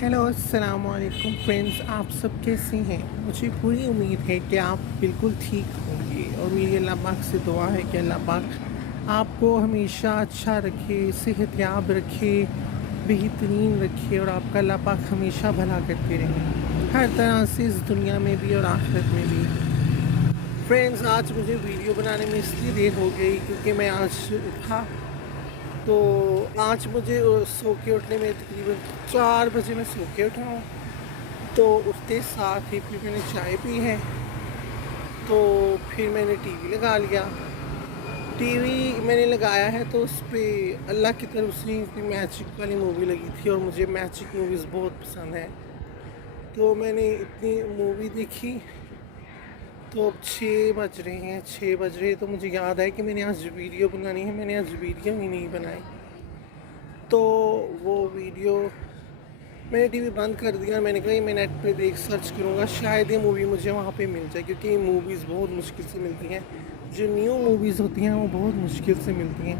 Hello अस्सलाम वालेकुम friends, आप सब कैसे हैं। मुझे पूरी उम्मीद है कि आप बिल्कुल ठीक होंगे और मेरी अल्लाह पाक से दुआ है कि अल्लाह पाक आपको हमेशा अच्छा रखे, सेहतयाब रखे, बेहतरीन रखे और आपका अल्लाह पाक हमेशा भला करते रहे हर तरह से, इस दुनिया में भी और आखिरत में भी। फ्रेंड्स, आज मुझे वीडियो बनाने में इसलिए देर हो गई क्योंकि मैं आज उठा तो आज मुझे सो के उठने में तकरीबन 4 बजे मैं सो के उठा हूँ। तो उठते साथ ही फिर मैंने चाय पी है, तो फिर मैंने टीवी लगा लिया। टीवी मैंने लगाया है तो उस पर अल्लाह की तरफ से कोई मैजिक वाली मूवी लगी थी और मुझे मैजिक मूवीज़ बहुत पसंद है। तो मैंने इतनी मूवी देखी। तो अब 6 बज रहे हैं तो मुझे याद है कि मैंने आज वीडियो बनानी है। मैंने आज वीडियो ही नहीं बनाई, तो वो वीडियो मैंने टीवी बंद कर दिया। मैंने कहा मैं नेट पे देख सर्च करूँगा, शायद ये मूवी मुझे वहाँ पे मिल जाए, क्योंकि ये मूवीज़ बहुत मुश्किल से मिलती हैं। जो न्यू मूवीज़ होती हैं वो बहुत मुश्किल से मिलती हैं,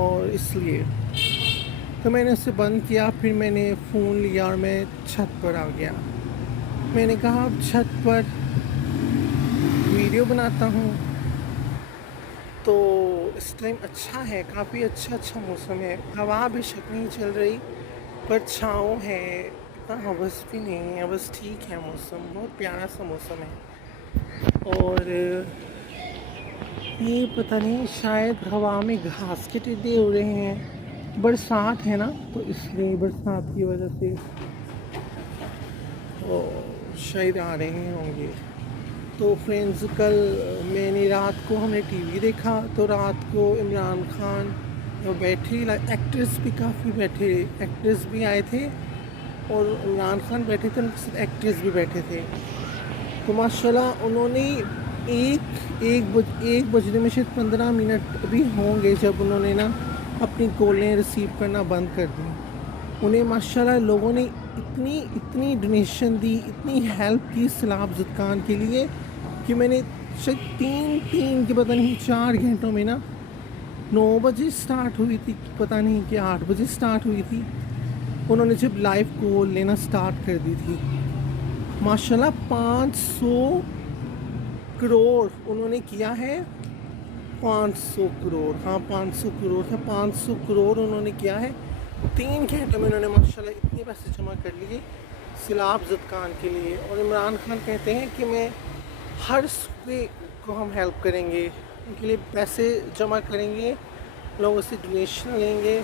और इसलिए तो मैंने उसे बंद किया। फिर मैंने फ़ोन लिया और मैं छत पर आ गया। मैंने कहा अब छत पर वीडियो बनाता हूँ। तो इस टाइम अच्छा है, काफ़ी अच्छा मौसम है। हवा बेशक नहीं चल रही पर छाँव है, इतना हवस भी नहीं है, बस ठीक है मौसम, बहुत प्यारा सा मौसम है। और ये पता नहीं, शायद हवा में घास के टिड्डे उड़ रहे हैं। बरसात है ना, तो इसलिए बरसात की वजह से शायद आ रहे होंगे। तो फ्रेंड्स, कल मैंने रात को हमने टीवी देखा, तो रात को इमरान खान बैठे, एक्टर्स भी काफ़ी बैठे, एक्टर्स भी आए थे और इमरान खान बैठे थे, उनके साथ एक्टर्स भी बैठे थे। तो माशाल्लाह उन्होंने एक बजने में शायद 15 मिनट भी होंगे जब उन्होंने ना अपनी कॉलें रिसीव करना बंद कर दी। उन्हें माशाल्लाह लोगों ने इतनी डोनेशन दी, इतनी हेल्प की सैलाब ज़ुदकान के लिए कि मैंने शायद तीन के पता नहीं 4 घंटों में ना 9 बजे स्टार्ट हुई थी, पता नहीं कि 8 बजे स्टार्ट हुई थी, उन्होंने जब लाइव कॉल लेना स्टार्ट कर दी थी। माशाल्लाह 500 करोड़ उन्होंने किया है। 500 करोड़, हाँ 500 करोड़ था, 500 करोड़ उन्होंने किया है। 3 घंटे में उन्होंने माशाल्लाह इतने पैसे जमा कर लिए सैलाब ज़ुदकान के लिए। और इमरान खान कहते हैं कि मैं हर सूबे को हम हेल्प करेंगे, उनके लिए पैसे जमा करेंगे, लोगों से डोनेशन लेंगे,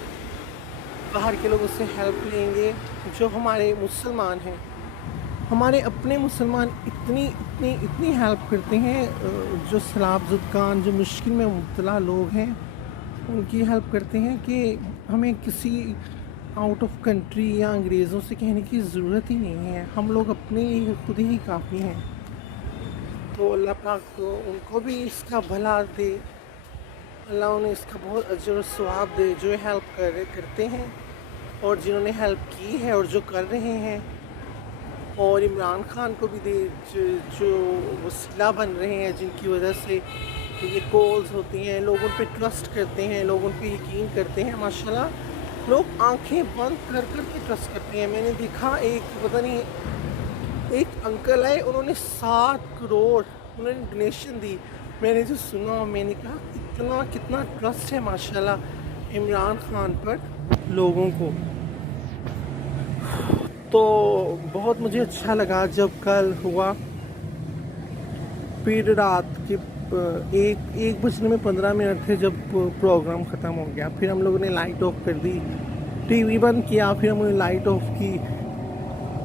बाहर के लोगों से हेल्प लेंगे। जो हमारे मुसलमान हैं, हमारे अपने मुसलमान इतनी हेल्प करते हैं। जो सैलाब ज़ुदकान, जो मुश्किल में मुब्तला लोग हैं, उनकी हेल्प करते हैं कि हमें किसी आउट ऑफ कंट्री या अंग्रेज़ों से कहने की ज़रूरत ही नहीं है। हम लोग अपने लिए खुद ही काफ़ी हैं। तो अल्लाह पाक को उनको भी इसका भला दे, अल्लाह उन्हें इसका बहुत अजर और सवाब दे, जो हेल्प करते हैं और जिन्होंने हेल्प की है और जो कर रहे हैं। और इमरान खान को भी दे, जो वसीला बन रहे हैं, जिनकी वजह से ये कॉल्स होती हैं, लोग उन पे ट्रस्ट करते हैं, लोग उन पे यकीन करते हैं। माशाल्लाह लोग आंखें बंद कर के ट्रस्ट करते हैं। मैंने देखा पता नहीं, एक अंकल आए, उन्होंने 7 करोड़ उन्होंने डोनेशन दी। मैंने जो सुना, मैंने कहा कितना ट्रस्ट है माशाल्लाह इमरान खान पर लोगों को। तो बहुत मुझे अच्छा लगा जब कल हुआ। फिर रात के एक बजने में 15 मिनट थे जब प्रोग्राम ख़त्म हो गया। फिर हम लोगों ने लाइट ऑफ कर दी, टीवी बंद किया, फिर हमने लाइट ऑफ की।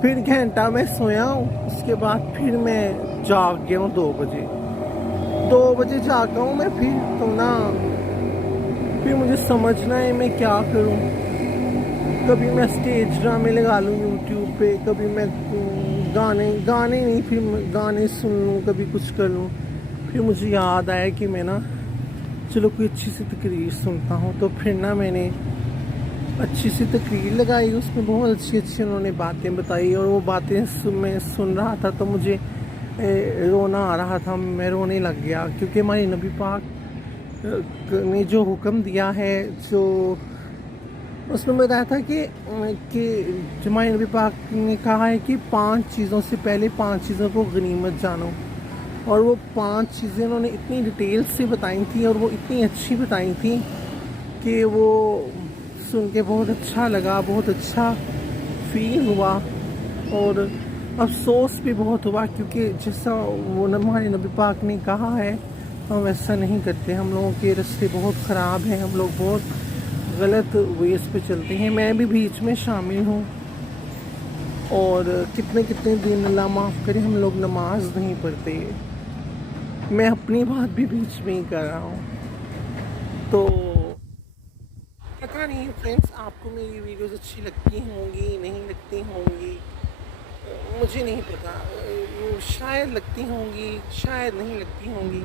फिर घंटा मैं सोया हूँ, उसके बाद फिर मैं जाग गया हूँ 2 बजे जागा हूँ मैं। फिर तो ना, फिर मुझे समझना है मैं क्या करूँ। कभी मैं स्टेज ड्रामे लगा लूँ यूट्यूब पे, कभी मैं गाने नहीं, फिर गाने सुन लूँ, कभी कुछ कर लूँ। फिर मुझे याद आया कि मैं ना चलो कोई अच्छी सी तकरीर सुनता हूँ। तो फिर ना मैंने अच्छी सी तकरीर लगाई, उसमें बहुत अच्छी उन्होंने बातें बताई। और वो बातें मैं सुन रहा था तो मुझे रोना आ रहा था, मैं रोने लग गया। क्योंकि हमारे नबी पाक ने जो हुक्म दिया है, जो उसमें बताया था कि हमारे नबी पाक ने कहा है कि 5 चीज़ों से पहले 5 चीज़ों को गनीमत जानो। और वो 5 चीज़ें उन्होंने इतनी डिटेल से बताई थी और वो इतनी अच्छी बताई थी कि वो सुन के बहुत अच्छा लगा, बहुत अच्छा फील हुआ। और अफसोस भी बहुत हुआ क्योंकि जैसा वो हमारे नबी पाक ने कहा है हम वैसा नहीं करते। हम लोगों के रास्ते बहुत ख़राब हैं, हम लोग बहुत गलत वेस पे चलते हैं। मैं भी बीच में शामिल हूँ। और कितने कितने दिन अल्लाह माफ़ करे हम लोग नमाज नहीं पढ़ते। मैं अपनी बात भी बीच में ही कर रहा हूँ। तो पता नहीं फ्रेंड्स, आपको मेरी वीडियोस अच्छी लगती होंगी, नहीं लगती होंगी, मुझे नहीं पता। शायद लगती होंगी, शायद नहीं लगती होंगी,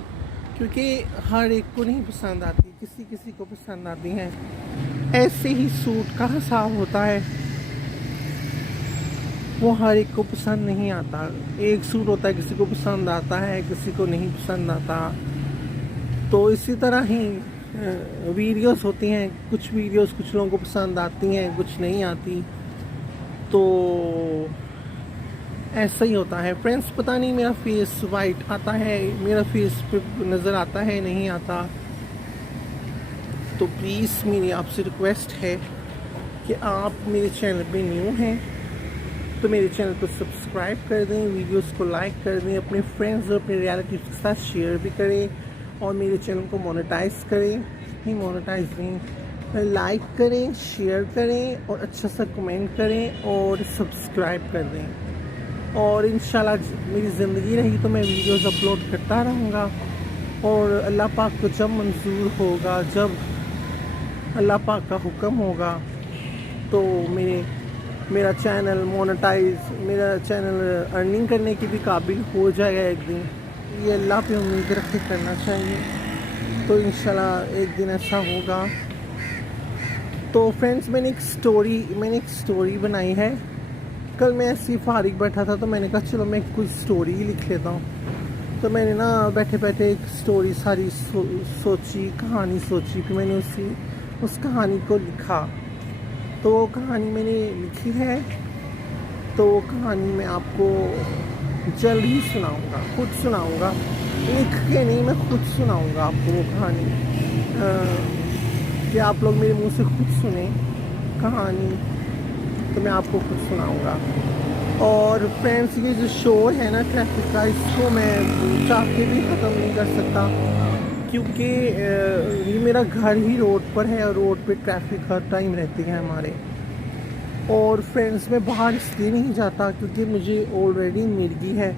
क्योंकि हर एक को नहीं पसंद आती, किसी किसी को पसंद आती हैं। ऐसे ही सूट का हिसाब होता है, वो हर एक को पसंद नहीं आता। एक सूट होता है, किसी को पसंद आता है, किसी को नहीं पसंद आता। तो इसी तरह ही वीडियोस होती हैं, कुछ वीडियोस कुछ लोगों को पसंद आती हैं, कुछ नहीं आती। तो ऐसा ही होता है फ्रेंड्स। पता नहीं मेरा फेस वाइट आता है, मेरा फेस पे नज़र आता है, नहीं आता। तो प्लीज़ मेरी आपसे रिक्वेस्ट है कि आप मेरे चैनल पे न्यू हैं तो मेरे चैनल को सब्सक्राइब कर दें, वीडियोस को लाइक कर दें, अपने फ्रेंड्स और अपने रिलेटिव्स के साथ शेयर भी करें, और मेरे चैनल को मोनेटाइज करें, नहीं मोनेटाइज नहीं, लाइक करें, शेयर करें, और अच्छा सा कमेंट करें और सब्सक्राइब कर दें। और इंशाल्लाह मेरी ज़िंदगी रही तो मैं वीडियोस अपलोड करता रहूँगा। और अल्लाह पाक को जब मंजूर होगा, जब अल्लाह पाक का हुक्म होगा, तो मेरा चैनल मोनेटाइज, मेरा चैनल अर्निंग करने की भी काबिल हो जाएगा एक दिन। ये अल्लाह पे उम्मीद रख के करना चाहिए, तो इंशाल्लाह एक दिन ऐसा होगा। तो फ्रेंड्स, मैंने एक स्टोरी बनाई है। कल मैं ऐसे ही फारिग बैठा था तो मैंने कहा चलो मैं कोई स्टोरी ही लिख लेता हूँ। तो मैंने ना बैठे बैठे एक स्टोरी सारी सोची, कहानी सोची, फिर मैंने उस कहानी को लिखा। तो वो कहानी मैंने लिखी है, तो वो कहानी मैं आपको जल्द ही सुनाऊंगा, खुद सुनाऊंगा, लिख के नहीं, मैं खुद सुनाऊंगा आपको वो कहानी, कि आप लोग मेरे मुंह से खुद सुने कहानी, तो मैं आपको खुद सुनाऊंगा। और फ्रेंड्स, ये जो शोर है ना ट्रैफिक का, इसको मैं चाह के भी ख़त्म नहीं कर सकता, क्योंकि ये मेरा घर ही रोड पर है और रोड पे ट्रैफिक हर टाइम रहती है हमारे। और फ्रेंड्स, मैं बाहर इसलिए नहीं जाता क्योंकि मुझे ऑलरेडी मिर्गी है,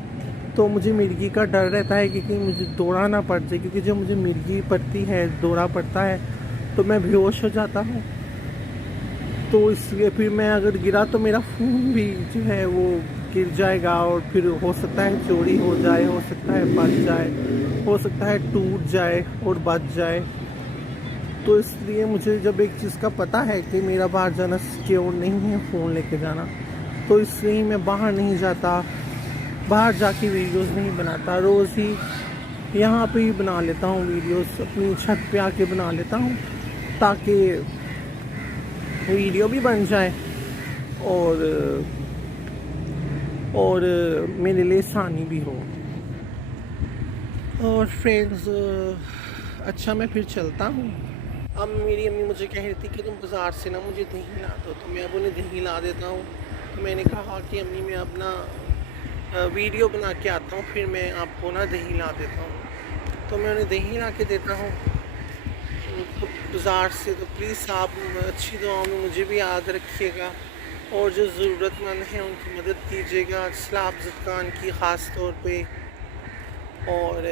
तो मुझे मिर्गी का डर रहता है कि कहीं मुझे दौड़ा ना पड़ जाए, क्योंकि जब मुझे मिर्गी पड़ती है, दौड़ा पड़ता है, तो मैं बेहोश हो जाता हूँ। तो इसलिए फिर मैं अगर गिरा तो मेरा फ़ोन भी जो है वो गिर जाएगा, और फिर हो सकता है चोरी हो जाए, हो सकता है बच जाए, हो सकता है टूट जाए और बच जाए। तो इसलिए मुझे जब एक चीज़ का पता है कि मेरा बाहर जाना सिक्योर नहीं है फ़ोन लेके जाना, तो इसलिए मैं बाहर नहीं जाता, बाहर जाके वीडियोस नहीं बनाता। रोज़ ही यहाँ पे ही बना लेता हूँ वीडियोस, अपनी छत पे आके बना लेता हूँ, ताकि वीडियो भी बन जाए और मेरे लिए आसानी भी हो। और फ्रेंड्स, अच्छा मैं फिर चलता हूँ। अब मेरी अम्मी मुझे कह रही थी कि तुम बाज़ार से ना मुझे दही ला दो, तो मैं अब उन्हें दही ला देता हूँ। तो मैंने कहा कि अम्मी मैं अपना वीडियो बना के आता हूँ, फिर मैं आपको ना दही ला देता हूँ। तो मैं उन्हें दही ला के देता हूँ तो बाज़ार से। तो प्लीज़ आप अच्छी दुआओं में मुझे भी याद रखिएगा, और जो ज़रूरतमंद हैं उनकी मदद कीजिएगा, इस्लाह अफ़ज़ल खान की ख़ास तौर पे। और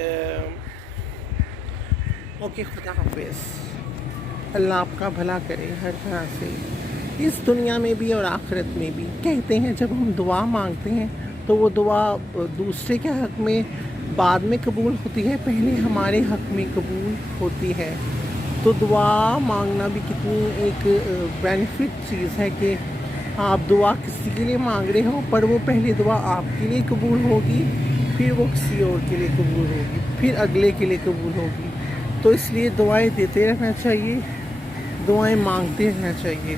ओके, खुदा हाफिज़। अल्लाह आपका भला करे हर तरह से, इस दुनिया में भी और आखिरत में भी। कहते हैं जब हम दुआ मांगते हैं तो वो दुआ दूसरे के हक़ में बाद में कबूल होती है, पहले हमारे हक़ में कबूल होती है। तो दुआ मांगना भी कितनी एक बेनिफिट चीज़ है कि आप दुआ किसी के लिए मांग रहे हो, पर वो पहले दुआ आपके लिए कबूल होगी, फिर वो किसी और के लिए कबूल होगी, फिर अगले के लिए कबूल होगी। तो इसलिए दुआएं देते रहना चाहिए, दुआएं मांगते रहना चाहिए।